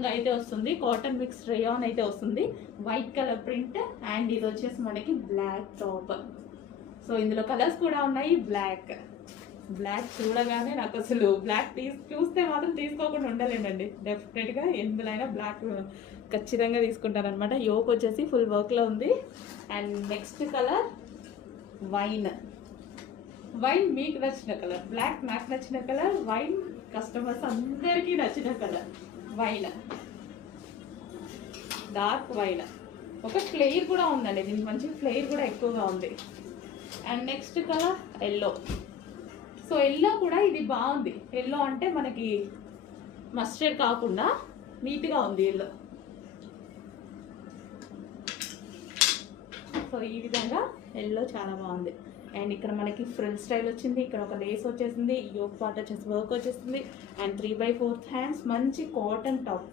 విధంగా అయితే వస్తుంది. కాటన్ మిక్స్ రేయాన్ అయితే వస్తుంది. వైట్ కలర్ ప్రింట్ అండ్ ఇది వచ్చేసి మనకి బ్లాక్ టాప్. సో ఇందులో కలర్స్ కూడా ఉన్నాయి. బ్లాక్ చూడగానే నాకు అసలు బ్లాక్ చూస్తే మాత్రం తీసుకోకుండా ఉండలేనండి. డెఫినెట్గా ఎందులోనైనా బ్లాక్ ఖచ్చితంగా తీసుకుంటారనమాట. యోక్ వచ్చేసి ఫుల్ వర్క్లో ఉంది. అండ్ నెక్స్ట్ కలర్ వైన్ మీకు నచ్చిన కలర్, బ్లాక్ నాకు నచ్చిన కలర్, వైన్ కస్టమర్స్ అందరికీ నచ్చిన కలర్ వైన్, డార్క్ వైన్. ఒక ఫ్లేర్ కూడా ఉందండి, దీనికి మంచి ఫ్లేర్ కూడా ఎక్కువగా ఉంది. And next colour yellow. So yellow కూడా ఇది బాగుంది. ఎల్లో అంటే మనకి మస్టర్డ్ కాకుండా నీట్గా ఉంది ఎల్లో. సో ఈ విధంగా ఎల్లో చాలా బాగుంది. అండ్ ఇక్కడ మనకి ఫ్రిల్ స్టైల్ వచ్చింది. ఇక్కడ ఒక లేస్ వచ్చేసింది. యోక్ పార్ట్ వచ్చేసి వర్క్ వచ్చేసింది. అండ్ 3/4 హ్యాండ్స్, మంచి కాటన్ టాప్.